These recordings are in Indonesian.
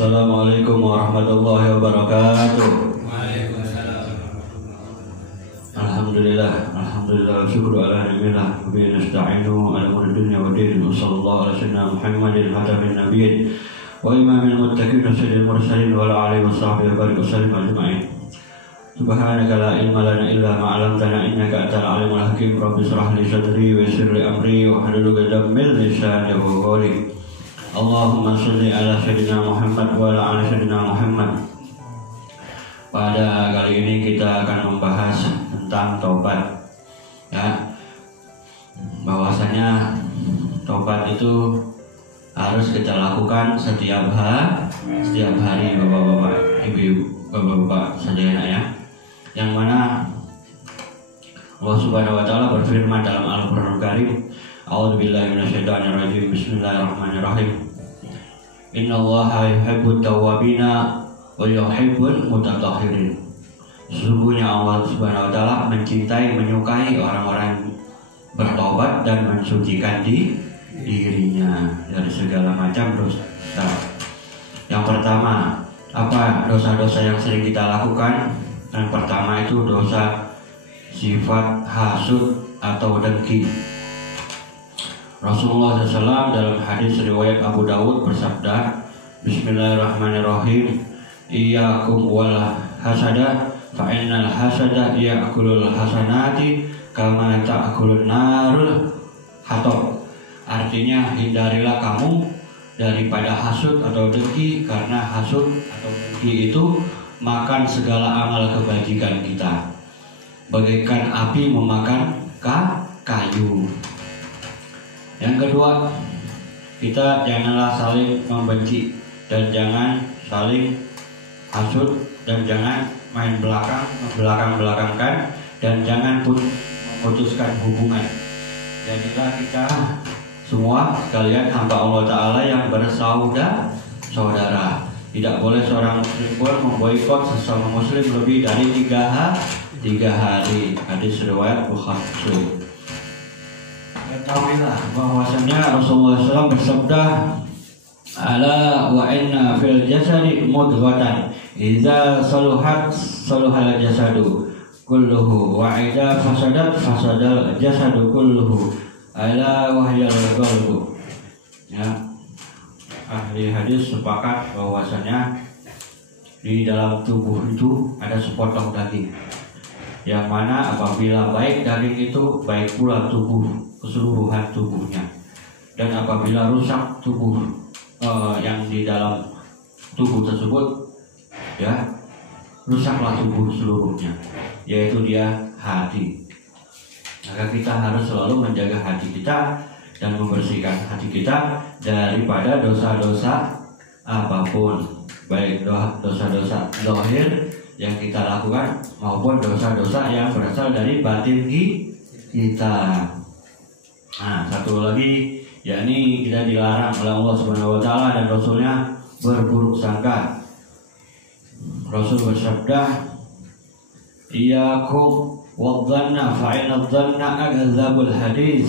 Assalamualaikum warahmatullahi wabarakatuh. Waalaikumsalam. Alhamdulillah, alhamdulillah, syukur ala ni'millah, wa bihi nasta'inu ala umuri dunya wa din. Wassallallahu ala sayyidina Muhammadin khatamin nabiyyin wa imamil muttaqin sayyidil mursalin wa ala alihi washabbihi wa barik wasallim ajma'in. Subhanaka la ilma lana illa ma 'allamtana innaka antal alimul hakim. Rabbi shrah li sadri wa yassir li amri wa hlul 'uqdatam min lisani yafqahu qawli. Allahumma sholli ala sayyidina Muhammad wa ala ali sayyidina Muhammad. Pada kali ini kita akan membahas tentang taubat, ya, bahwasanya taubat itu harus kita lakukan setiap hari, bapak-bapak, ibu-ibu, bapak-bapak sadayana, ya, yang mana Allah Subhanahu wa taala berfirman dalam Al-Qur'anul Karim, a'udzubillahi minasyaitonirrajim, bismillahirrahmanirrahim. Innallaha yuhibbut tawwabina wa yuhibbul mutatahhirin. Sesungguhnya Allah Subhanahu wa taala mencintai, menyukai orang-orang bertobat dan mensucikan dirinya dari segala macam dosa. Yang pertama, apa dosa-dosa yang sering kita lakukan? Yang pertama itu dosa sifat hasud atau dengki. Rasulullah SAW dalam hadis riwayat Abu Dawud bersabda, Bismillahirrahmanirrahim, Iyyakum wal hasada, fa innal hasada ya'kulul hasanati kama ta'kulun narul hatab. Artinya, hindarilah kamu daripada hasud atau dengki, karena hasud atau dengki itu makan segala amal kebajikan kita, bagaikan api memakan kayu. Yang kedua, kita janganlah saling membenci dan jangan saling hasud dan jangan main belakang-belakangkan dan jangan pun memutuskan hubungan. Jadilah kita semua sekalian hamba Allah Ta'ala yang bersaudara. Tidak boleh seorang muslim pun memboikot sesama muslim lebih dari 3 hari. Hadis riwayat Bukhari. Ketahuilah bahwasanya Rasulullah SAW bersabda, ala wa inna fil jasadi mudghatan idza saluhat saluhal jasadu kulluhu wa idza fasadat fasadal jasadu kulluhu ala wahyal qalbu. Ya, ahli hadis sepakat bahwasanya di dalam tubuh itu ada sepotong daging, yang mana apabila baik daging itu, baik pula tubuh, keseluruhan tubuhnya. Dan apabila rusak tubuh yang di dalam tubuh tersebut, ya, rusaklah tubuh seluruhnya, yaitu dia hati. Maka kita harus selalu menjaga hati kita dan membersihkan hati kita daripada dosa-dosa apapun, baik dosa-dosa zahir yang kita lakukan maupun dosa-dosa yang berasal dari batin kita. Nah, satu lagi, yakni kita dilarang oleh Allah Subhanahu wa taala dan Rasulnya berburuk sangka. Rasul bersabda, Iyyakum wadh-dhanna fa inna dhanna akdzabul hadis.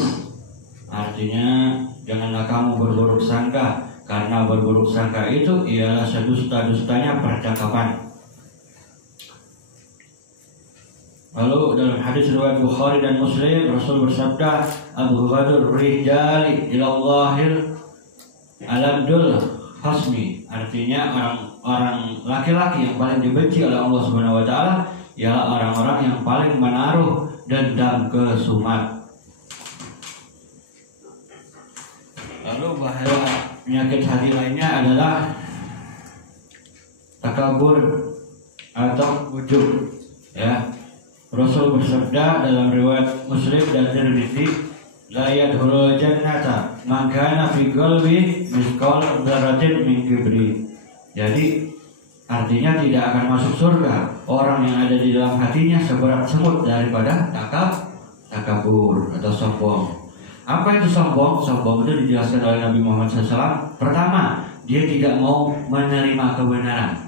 Artinya, janganlah kamu berburuk sangka, karena berburuk sangka itu ialah sedusta-dustanya percakapan. Lalu dalam hadis riwayat Bukhari dan Muslim, Rasul bersabda, Abghadur rijali ilallahil aladul hasmi. Artinya, orang laki-laki yang paling dibenci oleh Allah Subhanahu wa taala ialah orang-orang yang paling menaruh dendam kesumat. Lalu bahaya penyakit hati lainnya adalah takabur atau ujub, ya. Rasul bersabda dalam riwayat Muslim dan Tirmidzi, la yadkhulul jannata man kana fi qalbi mithqal dzarratin min kibri. Jadi artinya tidak akan masuk surga orang yang ada di dalam hatinya seberat semut daripada takabur atau sombong. Apa itu sombong? Sombong itu dijelaskan oleh Nabi Muhammad SAW. Pertama, dia tidak mau menerima kebenaran.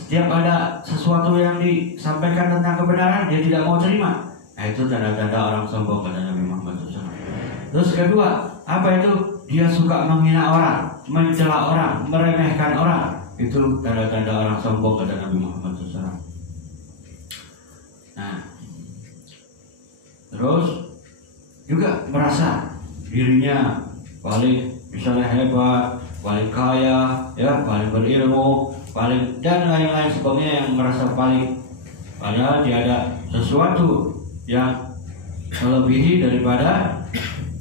Setiap ada sesuatu yang disampaikan tentang kebenaran, dia tidak mau terima. Nah, itu tanda-tanda orang sombong kata Nabi Muhammad SAW. Terus kedua, apa itu? Dia suka menghina orang, mencela orang, meremehkan orang. Itu tanda-tanda orang sombong kata Nabi Muhammad SAW. Nah, terus juga merasa dirinya paling misalnya hebat, paling kaya, ya, paling berilmu, paling dan lain-lain sebagainya, yang merasa paling, padahal tiada sesuatu yang melebihi daripada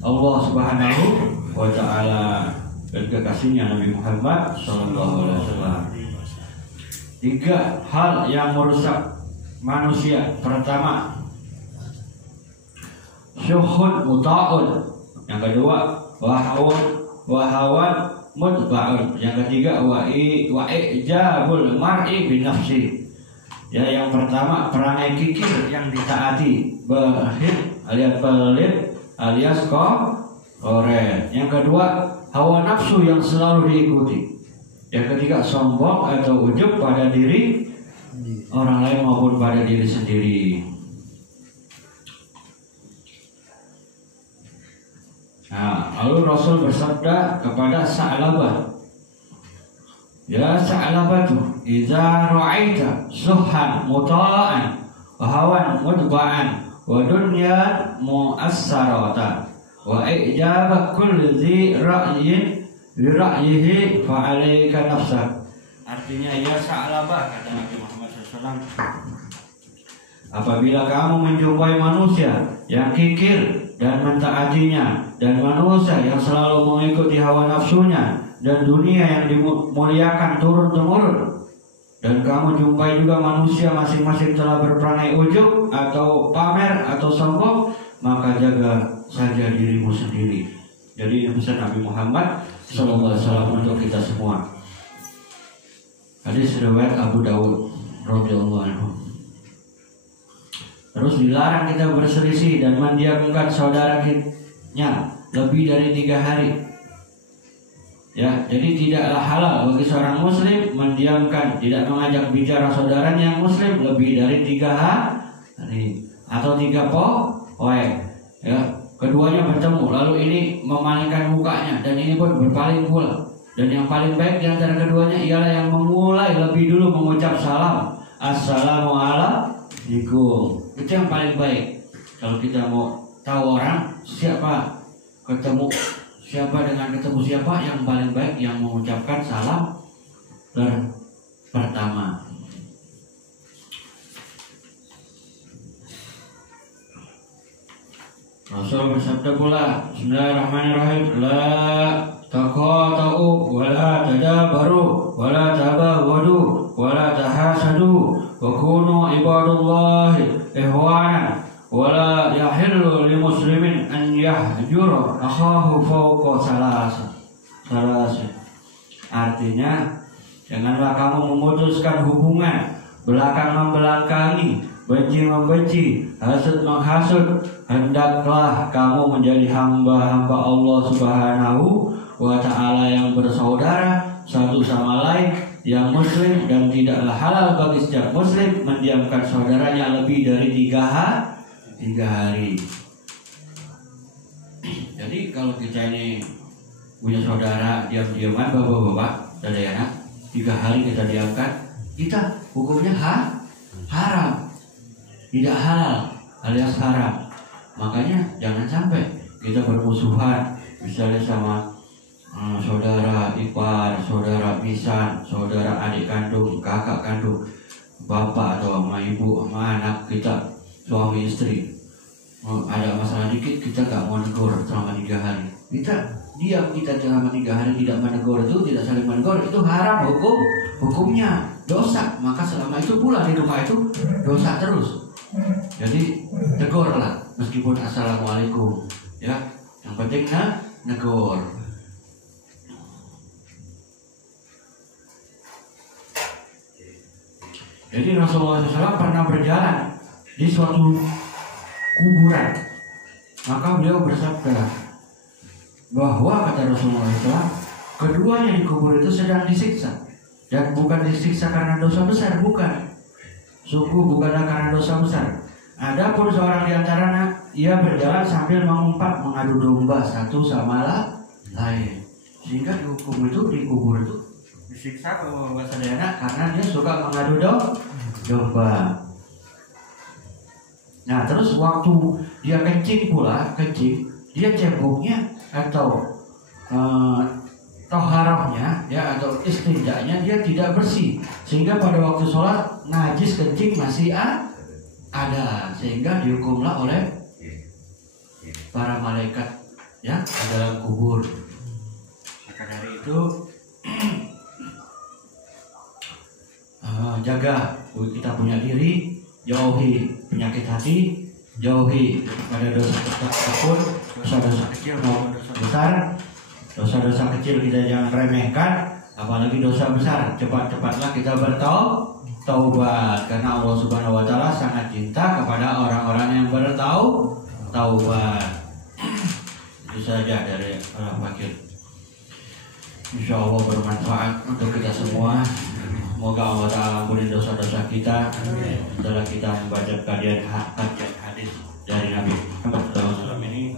Allah Subhanahu wa Ta'ala dan kekasihnya Nabi Muhammad SAW. 3 hal yang merusak manusia. Pertama, syuhud muta'un. Yang kedua, wahawan mutba'un. Yang ketiga, wa'ijabul mar'i binafsi. Ya, yang pertama, perangai kikir yang ditaati, bahir alias pelit alias koret. Yang kedua, hawa nafsu yang selalu diikuti. Yang ketiga, sombong atau ujub pada diri orang lain maupun pada diri sendiri. Nah, lalu Rasul bersabda kepada Sa'labah, ya Sa'labatu, idza ra'aita suhan muta'an wa hawan mutba'an wa dunyan mu'assarata wa ijaba kulli dhi ra'yin li ra'yihi fa 'alaika nafsak. Artinya, ya Sa'labah, kata Nabi Muhammad SAW, apabila kamu menjumpai manusia yang kikir dan mentaatinya, dan manusia yang selalu mengikuti hawa nafsunya, dan dunia yang dimuliakan turun-temurun, dan kamu jumpai juga manusia masing-masing telah berperangai ujub atau pamer atau sombong, maka jaga saja dirimu sendiri. Jadi ini pesan Nabi Muhammad SAW untuk kita semua. Hadis riwayat Abu Dawud radhiyallahu anhu. Terus dilarang kita berselisih dan mendiamkan saudara kita lebih dari 3 hari. Ya, jadi tidaklah halal bagi seorang muslim mendiamkan, tidak mengajak bicara saudaranya yang muslim lebih dari 3 hari atau 3 poin. Ya, keduanya bertemu, lalu ini memalingkan mukanya dan ini pun berpaling pula. Dan yang paling baik di antara keduanya ialah yang memulai lebih dulu mengucap salam, assalamualaikum. Itu yang paling baik. Kalau kita mau tahu orang siapa, ketemu siapa, yang paling baik yang mengucapkan salam pertama. Rasul bersabda pula, bismillahirrahmanirrahim, la taqata'u wa la tadabaru wa la tabawadu wa la tahasadu wa kunu ibadullahi ihwana wa la yahillu li muslimin an yahjura akhahu fawqa salasa. Artinya, janganlah kamu memutuskan hubungan, belakang membelakangi, benci membenci, hasud menghasut. Hendaklah kamu menjadi hamba-hamba Allah Subhanahu wa Ta'ala yang bersaudara satu sama lain, yang muslim, dan tidaklah halal bagi setiap muslim mendiamkan saudaranya lebih dari 3 hari. Jadi kalau kita ini punya saudara diam-diaman, bapak-bapak, saudara, 3 hari kita diamkan, kita hukumnya haram, tidak halal alias haram. Makanya jangan sampai kita bermusuhan, misalnya sama saudara ipar, saudara pisan, saudara adik kandung, kakak kandung, bapak atau sama ibu, sama anak kita, suami istri. Ada masalah dikit, kita gak mau negur selama 3 hari. Kita diam, kita selama 3 hari tidak menegur, itu tidak saling menegur, itu haram hukumnya, dosa. Maka selama itu pula di rumah itu dosa terus. Jadi tegurlah, meskipun assalamualaikum, ya, yang penting negur. Jadi Rasulullah SAW pernah berjalan di suatu kuburan, maka beliau bersabda bahwa, kata Rasulullah SAW, keduanya di kubur itu sedang disiksa, dan bukan disiksa karena dosa besar, bukan. Sungguh bukanlah karena dosa besar. Adapun seorang di antaranya, ia berjalan sambil mengumpat, mengadu domba satu sama lain, sehingga dihukum itu di kubur itu disiksa ke Wasadana karena dia suka mengadu domba. Nah terus waktu dia kencing pula, dia ceboknya atau toharohnya ya atau istinjanya dia tidak bersih, sehingga pada waktu sholat najis kencing masih ada, sehingga dihukumlah oleh para malaikat ya di dalam kubur. Maka dari itu jaga kita punya diri, jauhi penyakit hati, jauhi pada dosa tersebut, dosa-dosa kecil maupun dosa besar. Dosa-dosa kecil kita jangan remehkan, apalagi dosa besar cepat-cepatlah kita bertaubat, karena Allah Subhanahu wa taala sangat cinta kepada orang-orang yang bertaubat. Itu saja dari Al-Fakir. Insya Allah bermanfaat untuk kita semua. Semoga Allah Ta'ala ampuni dosa-dosa kita setelah kita membaca kajian hadis dari Nabi Muhammad SAW ini.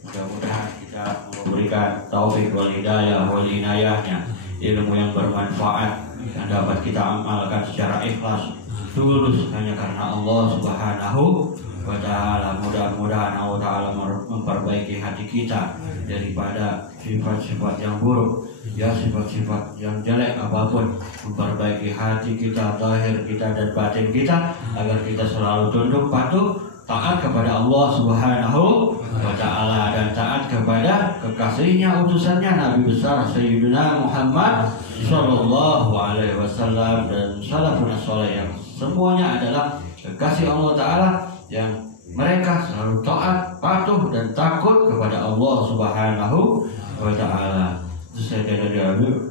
Mudah-mudahan kita memberikan taufik wal hidayah wal inayahnya, ilmu yang bermanfaat yang dapat kita amalkan secara ikhlas, tulus hanya karena Allah Subhanahu wa ta'ala. Mudah-mudahan Allah Ta'ala memperbaiki hati kita daripada sifat-sifat yang buruk, ya sifat-sifat yang jelek apapun. Memperbaiki hati kita, zahir kita dan batin kita, agar kita selalu tunduk patuh taat kepada Allah Subhanahu wa ta'ala dan taat kepada kekasihnya, utusannya Nabi besar Sayyidina Muhammad sallallahu alaihi wasallam dan salafun salih yang semuanya adalah kekasih Allah Ta'ala yang mereka selalu taat, patuh dan takut kepada Allah Subhanahu wa ta'ala. Itu saja dari Abu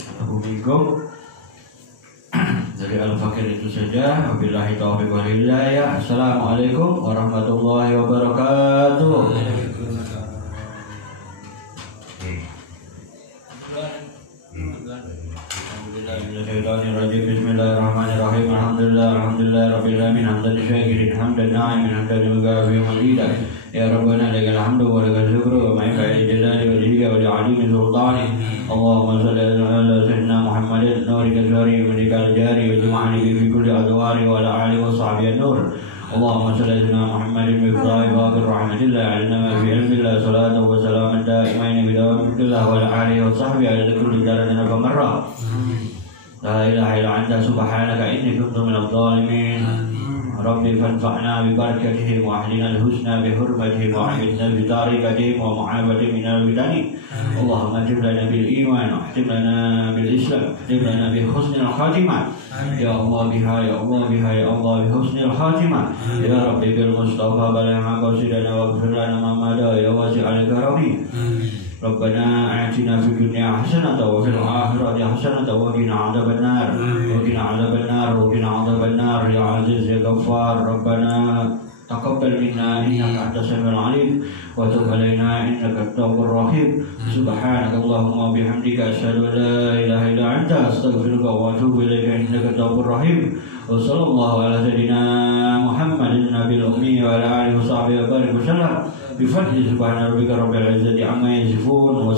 dari Al-Fakir itu saja. Wabillahi taufiq wal hidayah. Assalamualaikum warahmatullahi wabarakatuh. Bismillahirrahmanirrahim. Alhamdulillah rabbil alamin. Hamdan syakirin, hamdan na'imin, hamdan yughfi malidan. Ya Rabbana lakal hamdu wa lakal syukru wa ma'ika jalali wajhika wa li'alimi sultani. Allahumma salli ala sayyidina Muhammadin nurika syari wa likal jari wa jum'ani fi kulli adwari wa ala alihi wa sahbihi nur. Allahumma salli ala Muhammadin miftahi babir rahmatillah alna fi ilmillah salatu wa salaman da'imain bi dawamillah wa ala alihi wa sahbihi ala kulli darajatin wa marra. La ilaha illa anta subhanaka inni kuntu minadh dhalimin. Rabbi fanfa'na bi barakatihim wa ahlina al-husna bi hurmatihim wa ahidna bi tarikatihim wa mu'abatihim minal bidani. Allahumma ajib lana bil iman wa ahtim lana bil islam, ahtim lana bi husnil khatimah. Ya Allah biha, ya Allah biha, ya Allah bi husnil khatimah. Ya Rabbi bil Mustafa balagha qasidana wa ghfir lana ma mada ya wasi'al karami. Rabbana atina fid dunya hasanatan wa fil akhirati hasanatan wa qina adzabannar wa qina adzabannar wa qina adzabannar ya aziz ya ghaffar. Rabbana taqabbal minna innaka antas samiul alim wa tub alaina innaka at-tawwabur rahim. Subhanakallahumma bihamdika asyhadu an la ilaha illa anta astaghfiruka wa atubu ilaika innaka at-tawwabur rahim. Wa sallallahu ala sayyidina Muhammadin nabiyil ummi wa ala alihi wa sahbihi wa barik wa sallam. Bifadli subhana rabbika rabbil izzati amma yasifun wa